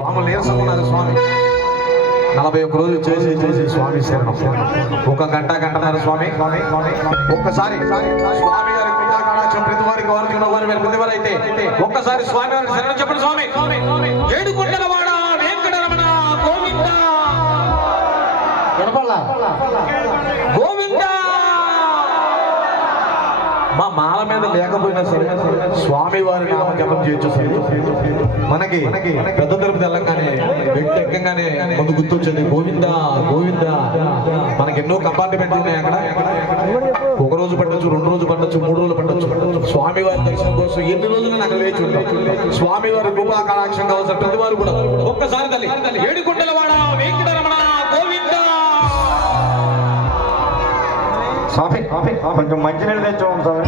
స్వామి నీరసమున్నారు స్వామి. నలభై ఒక్క రోజులు చేసి చేసి స్వామి శరణం. ఒక గంట గంటన్నర స్వామి. ఒక్కసారి స్వామి గారి కృపా కటాక్షం ప్రతి వారికి వారికి ఉన్న వారి మీద ప్రతి వారు అయితే ఒక్కసారి స్వామి వారి శరణం చెప్పండి స్వామి. ఏడు కొండలవాడ వెంకటరమణ గోవింద. గోవింద. మా మాల మీద లేకపోయినా సరే స్వామి వారి నామ జపం చేయొచ్చు మనకి పెద్ద తిరుపతి వెళ్ళంగానే వ్యక్తి ఎక్కగానే ముందు గుర్తొచ్చింది గోవింద గోవింద. మనకి ఎన్నో కంపార్ట్మెంట్లు ఉన్నాయి అక్కడ. ఒక రోజు పట్టొచ్చు రెండు రోజు పట్టొచ్చు మూడు రోజులు పట్టొచ్చు. స్వామి వారి దర్శనం కోసం ఎన్ని రోజులు నాకు వేచి ఉంటాం స్వామి వారి కృపా ప్రతి వారు కూడా ఒక్కసారి తల్లి ఏడుకుంటల వాడ వెంకటరమణ. స్వామి కొంచెం మంచినీళ్ళు తెచ్చాం సార్.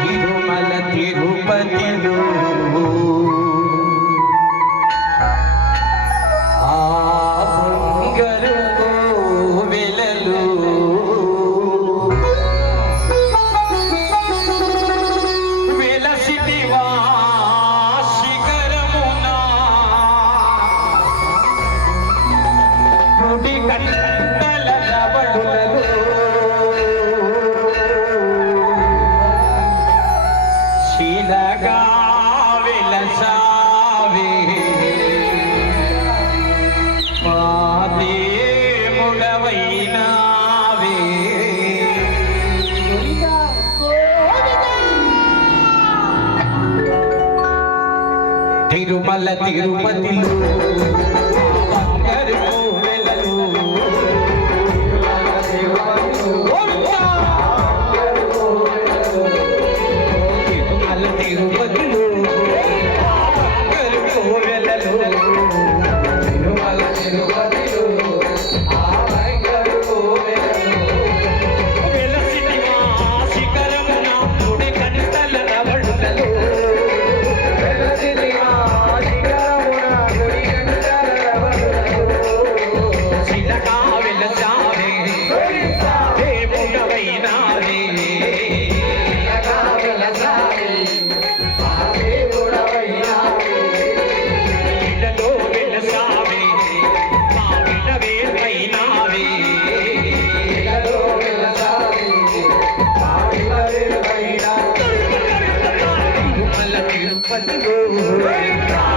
తిరుమల తిరుపతిలో తిరుమల తిరుపతిలో తిరుపతిలో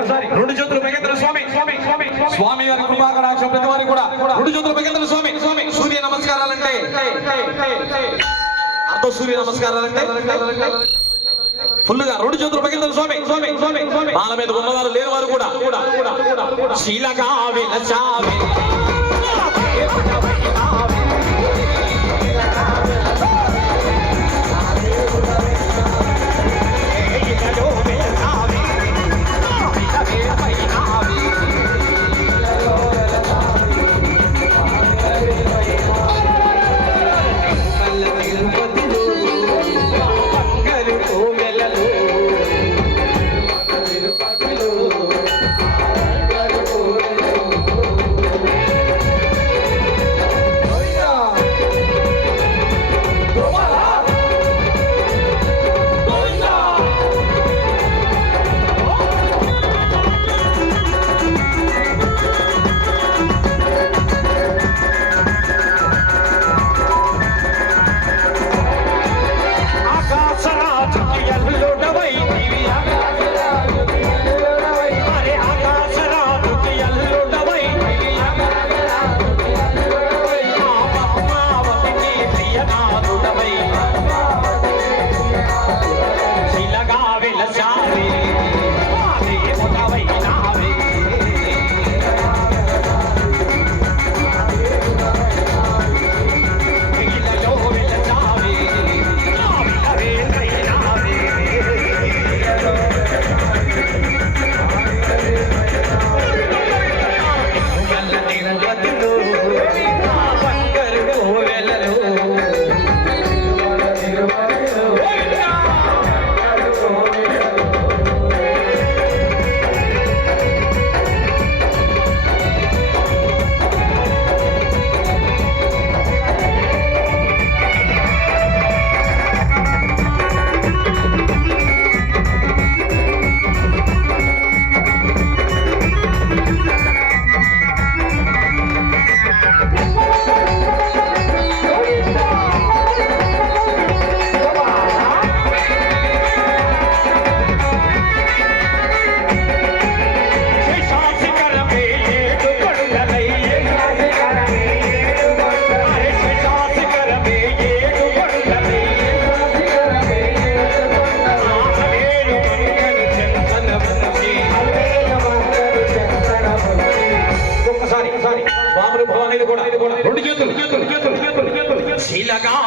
ఒక్కసారి. రెండు చేతులు పైకెత్తన స్వామి. స్వామి స్వామి స్వామి. వారి కృపాకటాక్షం ప్రతి వారికి కూడా. రెండు చేతులు పైకెత్తన స్వామి. స్వామి. సూర్య నమస్కారాలంటే. అర్థం సూర్య నమస్కారాలంటే. ఫుల్గా రెండు చేతులు పగిలిన స్వామి. స్వామి స్వామి. స్వామి. వాళ్ళ మీద ఉన్నవారు లేని వారు కూడా శీలగా విలచావే శిలగా వెలసాడు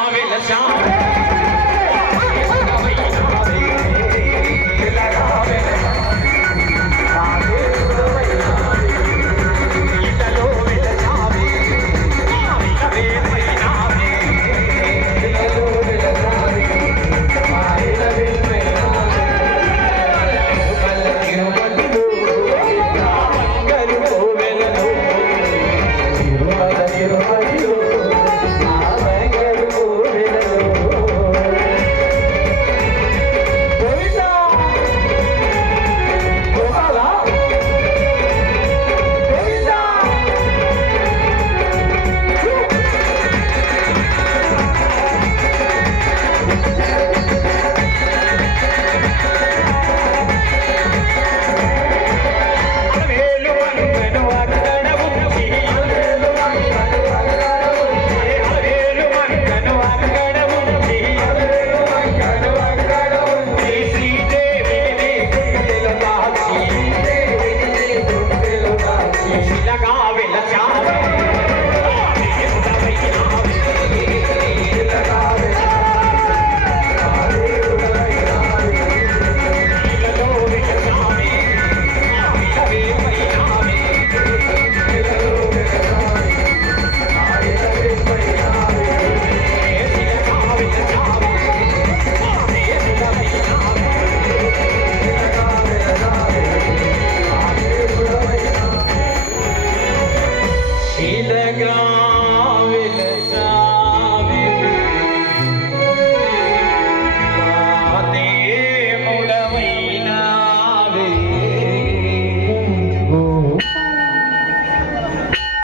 grande.